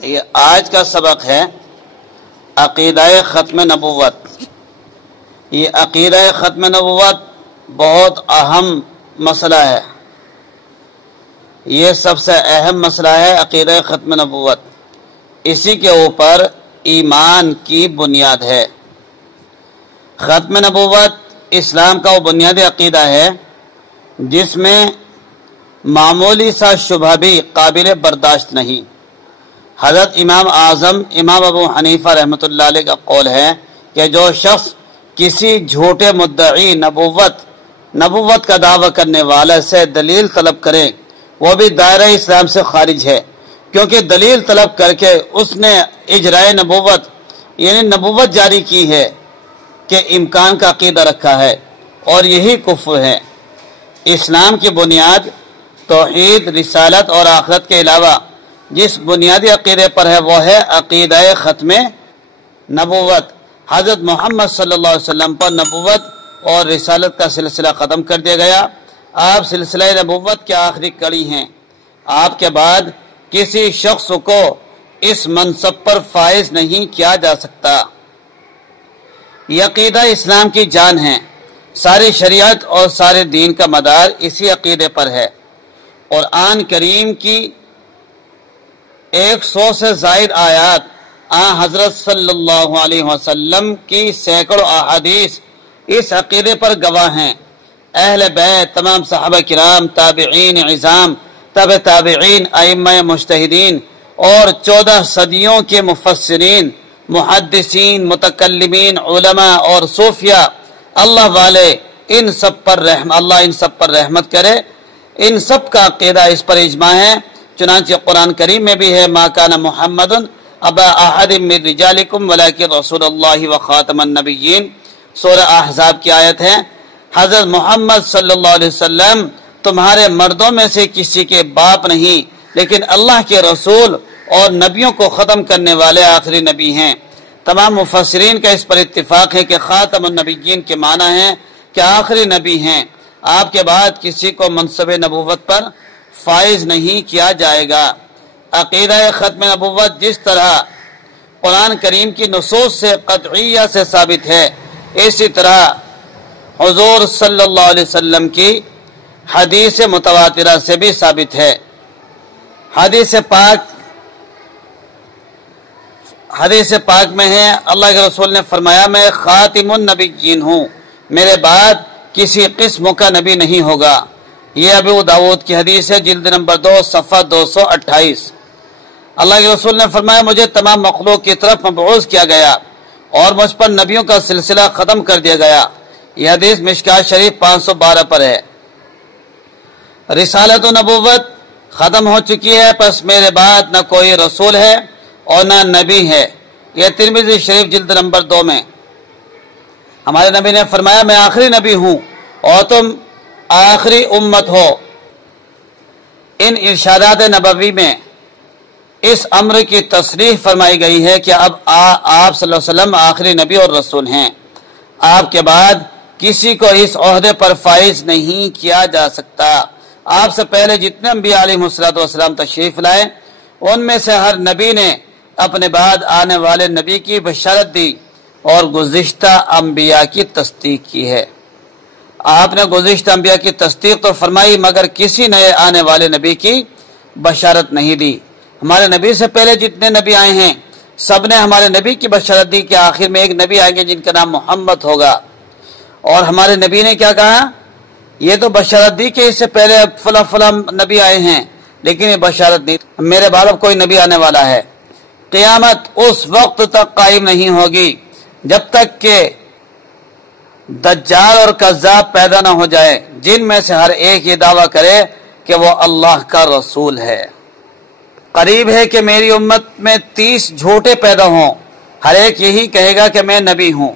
یہ آج کا سبق ہے عقیدہ ختم نبوت۔ یہ عقیدہ ختم نبوت بہت اہم مسئلہ ہے، یہ سب سے اہم مسئلہ ہے عقیدہ ختم نبوت۔ اسی کے اوپر ایمان کی بنیاد ہے۔ ختم نبوت اسلام کا وہ بنیادی عقیدہ ہے جس میں معمولی سا شبہ بھی قابل برداشت نہیں۔ حضرت امام اعظم امام ابو حنیفہ رحمۃ اللہ علیہ کا قول ہے کہ جو شخص کسی جھوٹے مدعی نبوت کا دعویٰ کرنے والا سے دلیل طلب کرے وہ بھی دائرہ اسلام سے خارج ہے، کیونکہ دلیل طلب کر کے اس نے اجرائے نبوت یعنی نبوت جاری کی ہے کہ امکان کا عقیدہ رکھا ہے، اور یہی کفر ہے۔ اسلام کی بنیاد توحید، رسالت اور آخرت کے علاوہ جس بنیادی عقیدے پر ہے وہ ہے عقیدہ ختم نبوت۔ حضرت محمد صلی اللہ علیہ وسلم پر نبوت اور رسالت کا سلسلہ ختم کر دیا گیا۔ آپ سلسلہ نبوت کے آخری کڑی ہیں۔ آپ کے بعد کسی شخص کو اس منصب پر فائز نہیں کیا جا سکتا۔ یہ عقیدہ اسلام کی جان ہے۔ ساری شریعت اور سارے دین کا مدار اسی عقیدے پر ہے۔ قرآن کریم کی 100 سے زائد آیات، حضرت صلی اللہ علیہ وسلم کی سینکڑوں احادیث اس عقیدے پر گواہ ہیں۔ اہل بیت، تمام صحابہ کرام، تابعین عظام، تابع تابعین، ائمہ مجتہدین اور 14 صدیوں کے مفسرین، محدثین، متکلمین، علماء اور صوفیہ، اللہ والے، اللہ ان سب پر رحمت کرے۔ ان سب کا عقیدہ اس پر اجماع ہے۔ چنانچہ قرآن کریم میں بھی ہے ما کان محمد ابا احد من رجالکم ولکن رسول اللہ وخاتم النبیین۔ سورہ احزاب کی آیت ہے، حضرت محمد صلی اللہ علیہ وسلم تمہارے مردوں میں سے کسی کے باپ نہیں، لیکن اللہ کے رسول اور نبیوں کو ختم کرنے والے آخری نبی ہیں۔ تمام مفسرین کا اس پر اتفاق ہے کہ خاتم النبیین کے معنی ہے کہ آخری نبی ہیں۔ آپ کے بعد کسی کو منصب نبوت پر فائز نہیں کیا جائے گا۔ عقیدہ ختم نبوت جس طرح قرآن کریم کی نصوص سے قطعیہ سے ثابت ہے، اسی طرح حضور صلی اللہ علیہ وسلم کی حدیث متواترہ سے بھی ثابت ہے۔ حدیث پاک میں ہے، اللہ کے رسول نے فرمایا میں خاتم النبیین ہوں، میرے بعد کسی قسم کا نبی نہیں ہوگا۔ یہ ابو داؤد کی حدیث ہے، جلد نمبر 2 صفحہ 228۔ اللہ کے رسول نے فرمایا مجھے تمام مخلوق کی طرف مبعوث کیا گیا اور مجھ پر نبیوں کا سلسلہ ختم کر دیا گیا۔ یہ حدیث مشکات شریف 512 پر ہے۔ رسالت و نبوت ختم ہو چکی ہے، پس میرے بعد نہ کوئی رسول ہے اور نہ نبی ہے۔ یہ ترمذی شریف جلد نمبر 2 میں۔ ہمارے نبی نے فرمایا میں آخری نبی ہوں اور تم آخری امت ہو۔ ان ارشادات نبوی میں اس امر کی تصریح فرمائی گئی ہے کہ اب آپ صلی اللہ علیہ وسلم آخری نبی اور رسول ہیں۔ آپ کے بعد کسی کو اس عہدے پر فائز نہیں کیا جا سکتا۔ آپ سے پہلے جتنے انبیاء علیہ السلام تشریف لائے ان میں سے ہر نبی نے اپنے بعد آنے والے نبی کی بشارت دی اور گزشتہ انبیاء کی تصدیق کی ہے۔ آپ نے گزشتہ انبیاء کی تصدیق تو فرمائی مگر کسی نئے آنے والے نبی کی بشارت نہیں دی۔ ہمارے نبی سے پہلے جتنے نبی آئے ہیں سب نے ہمارے نبی کی بشارت دی کہ آخر میں ایک نبی آئیں گے جن کا نام محمد ہوگا، اور ہمارے نبی نے کیا کہا؟ یہ تو بشارت دی کہ اس سے پہلے فلاں نبی آئے ہیں، لیکن یہ بشارت نہیں میرے بعد اب کوئی نبی آنے والا ہے۔ قیامت اس وقت تک قائم نہیں ہوگی جب تک کہ دجال اور کذاب پیدا نہ ہو جائے جن میں سے ہر ایک یہ دعویٰ کرے کہ وہ اللہ کا رسول ہے۔ قریب ہے کہ میری امت میں 30 جھوٹے پیدا ہوں، ہر ایک یہی کہے گا کہ میں نبی ہوں،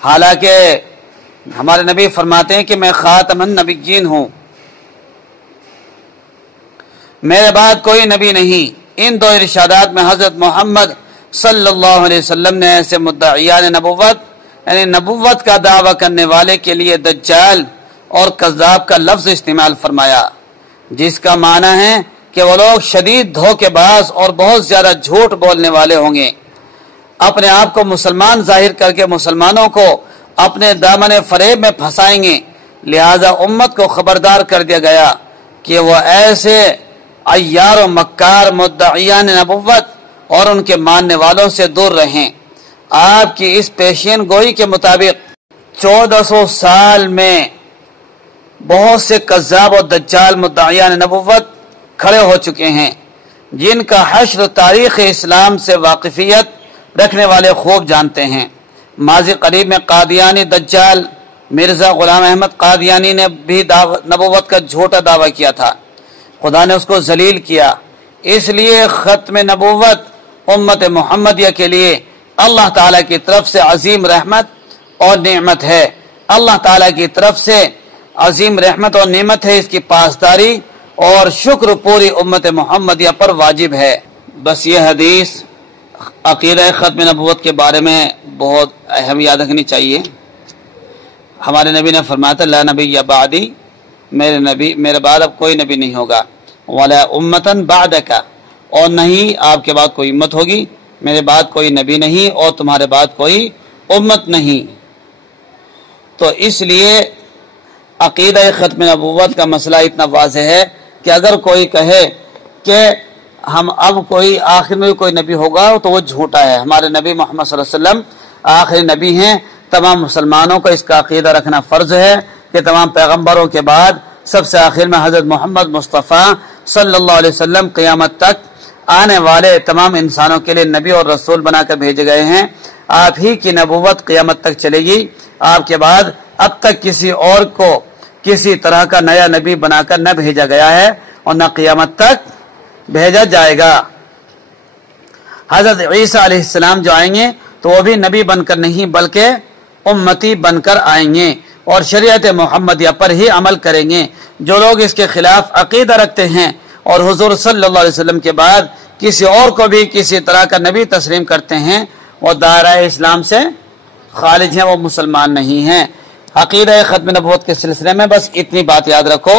حالانکہ ہمارے نبی فرماتے ہیں کہ میں خاتم النبیین ہوں، میرے بعد کوئی نبی نہیں۔ ان دو ارشادات میں حضرت محمد صلی اللہ علیہ وسلم نے ایسے مدعیان نبوت یعنی نبوت کا دعویٰ کرنے والے کے لیے دجال اور کذاب کا لفظ استعمال فرمایا، جس کا معنی ہے کہ وہ لوگ شدید دھوکےباز اور بہت زیادہ جھوٹ بولنے والے ہوں گے، اپنے آپ کو مسلمان ظاہر کر کے مسلمانوں کو اپنے دامن فریب میں پھنسائیں گے۔ لہذا امت کو خبردار کر دیا گیا کہ وہ ایسے عیار و مکار مدعیان نبوت اور ان کے ماننے والوں سے دور رہیں۔ آپ کی اس پیشین گوئی کے مطابق 1400 سال میں بہت سے کذاب و دجال مدعیان نبوت کھڑے ہو چکے ہیں، جن کا حشر تاریخ اسلام سے واقفیت رکھنے والے خوب جانتے ہیں۔ ماضی قریب میں قادیانی دجال مرزا غلام احمد قادیانی نے بھی نبوت کا جھوٹا دعویٰ کیا تھا، خدا نے اس کو ذلیل کیا۔ اس لیے ختم نبوت امت محمدیہ کے لیے اللہ تعالیٰ کی طرف سے عظیم رحمت اور نعمت ہے، اللہ تعالیٰ کی طرف سے عظیم رحمت اور نعمت ہے، اس کی پاسداری اور شکر پوری امت محمدیہ پر واجب ہے۔ بس یہ حدیث عقیدہ ختم نبوت کے بارے میں بہت اہم یاد رکھنی چاہیے۔ ہمارے نبی نے فرمایا تھا لا نبی یا بعدی، میرے بعد اب کوئی نبی نہیں ہوگا، ولا امتن بعدک، اور نہیں آپ کے بعد کوئی امت ہوگی، میرے بعد کوئی نبی نہیں اور تمہارے بعد کوئی امت نہیں۔ تو اس لیے عقیدہ ختم نبوت کا مسئلہ اتنا واضح ہے کہ اگر کوئی کہے کہ ہم اب کوئی آخر میں کوئی نبی ہوگا تو وہ جھوٹا ہے۔ ہمارے نبی محمد صلی اللہ علیہ وسلم آخری نبی ہیں۔ تمام مسلمانوں کو اس کا عقیدہ رکھنا فرض ہے کہ تمام پیغمبروں کے بعد سب سے آخر میں حضرت محمد مصطفیٰ صلی اللہ علیہ وسلم قیامت تک آنے والے تمام انسانوں کے لیے نبی اور رسول بنا کر بھیجے گئے ہیں۔ آپ ہی کی نبوت قیامت تک چلے گی، آپ کے بعد اب تک کسی اور کو کسی طرح کا نیا نبی بنا کر نہ بھیجا گیا ہے اور نہ قیامت تک بھیجا جائے گا۔ حضرت عیسیٰ علیہ السلام جو آئیں گے تو وہ بھی نبی بن کر نہیں بلکہ امتی بن کر آئیں گے اور شریعت محمدیہ پر ہی عمل کریں گے۔ جو لوگ اس کے خلاف عقیدہ رکھتے ہیں اور حضور صلی اللہ علیہ وسلم کے بعد کسی اور کو بھی کسی طرح کا نبی تسلیم کرتے ہیں، وہ دائرہ اسلام سے خارج ہیں، وہ مسلمان نہیں ہیں۔ عقیدہ ختم نبوت کے سلسلے میں بس اتنی بات یاد رکھو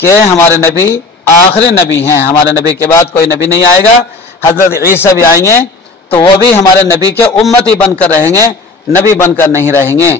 کہ ہمارے نبی آخری نبی ہیں، ہمارے نبی کے بعد کوئی نبی نہیں آئے گا۔ حضرت عیسیٰ بھی آئیں گے تو وہ بھی ہمارے نبی کے امتی بن کر رہیں گے، نبی بن کر نہیں رہیں گے۔